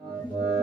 Thank you.